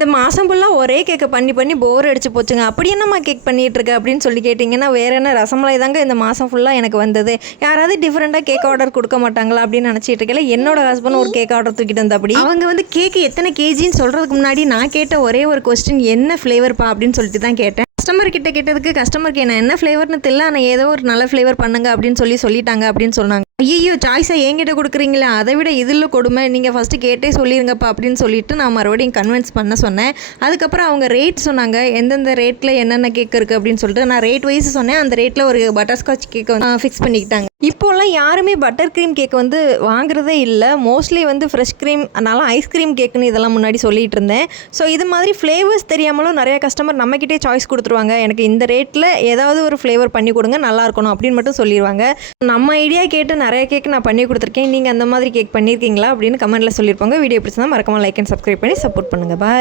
இந்த மாதம் ஃபுல்லாக ஒரே கேக்கை பண்ணி பண்ணி போர் அடிச்சு போச்சுங்க. அப்படி என்னம்மா கேக் பண்ணிகிட்ருக்க அப்படின்னு சொல்லி கேட்டிங்கன்னா, வேறு என்ன ரசமலாய் தாங்க இந்த மாதம் ஃபுல்லாக எனக்கு வந்தது. யாராவது டிஃப்ரெண்ட்டாக கேக் ஆர்டர் கொடுக்க மாட்டாங்களா அப்படின்னு நினச்சிட்டு இருக்கல, என்னோட ஹஸ்பண்ட் ஒரு கேக் ஆர்டர் தூக்கிட்டு வந்த. அப்படி அவங்க வந்து கேக்கு எத்தனை கேஜின்னு சொல்கிறதுக்கு முன்னாடி நான் கேட்ட ஒரே ஒரு கொஸ்டின், என்ன ஃப்ளேவர்ப்பா அப்படின்னு சொல்லிட்டு தான் கேட்டேன். கஸ்டமர் கிட்ட கேட்டதுக்கு கஸ்டமருக்கு என்ன ஃப்ளேவர்னு தெரியல, ஆனால் ஏதோ ஒரு நல்ல ஃப்ளேவர் பண்ணுங்க அப்படின்னு சொல்லிட்டாங்க அப்படின்னு சொன்னாங்க. ஐயோ, சாய்ஸாக என்கிட்ட கொடுக்குறீங்களா, அதை விட இதில் கொடுமை, நீங்கள் ஃபஸ்ட்டு கேட்டே சொல்லிடுங்கப்பா அப்படின்னு சொல்லிட்டு நான் மறுபடியும் கன்வின்ஸ் பண்ண சொன்னேன். அதுக்கப்புறம் அவங்க ரேட் சொன்னாங்க, எந்தெந்த ரேட்டில் என்னென்ன கேக் இருக்குது அப்படின்னு சொல்லிட்டு நான் ரேட் வைஸ் சொன்னேன். அந்த ரேட்டில் ஒரு பட்டர்ஸ்காட்ச் கேக் வந்து ஃபிக்ஸ் பண்ணிக்கிட்டாங்க. இப்போல்லாம் யாருமே பட்டர் க்ரீம் கேக் வந்து வாங்குறதே இல்லை. மோஸ்ட்லி வந்து ஃப்ரெஷ் க்ரீம், அதனால ஐஸ்கிரீம் கேக்குன்னு இதெல்லாம் முன்னாடி சொல்லிகிட்டு இருந்தேன். ஸோ இது மாதிரி ஃப்ளேவர்ஸ் தெரியாமலும் நிறைய கஸ்டமர் நம்மக்கிட்டே சாய்ஸ் கொடுத்துருவாங்க. எனக்கு இந்த ரேட்டில் ஏதாவது ஒரு ஃப்ளேவர் பண்ணி கொடுங்க, நல்லா இருக்கணும் அப்படின்னு மட்டும் சொல்லிடுவாங்க. நம்ம ஐடியா கேட்டு நிறைய கேக் நான் பண்ணி கொடுத்துருக்கேன். நீங்கள் அந்த மாதிரி கேக் பண்ணியிருக்கீங்களா அப்படின்னு கமெண்ட்டில் சொல்லியிருப்பாங்க. வீடியோ பிடிச்சிருந்தா மறக்காம லைக் அண்ட் சப்ஸ்கிரைப் பண்ணி சப்போர்ட் பண்ணுங்கள். பாய்.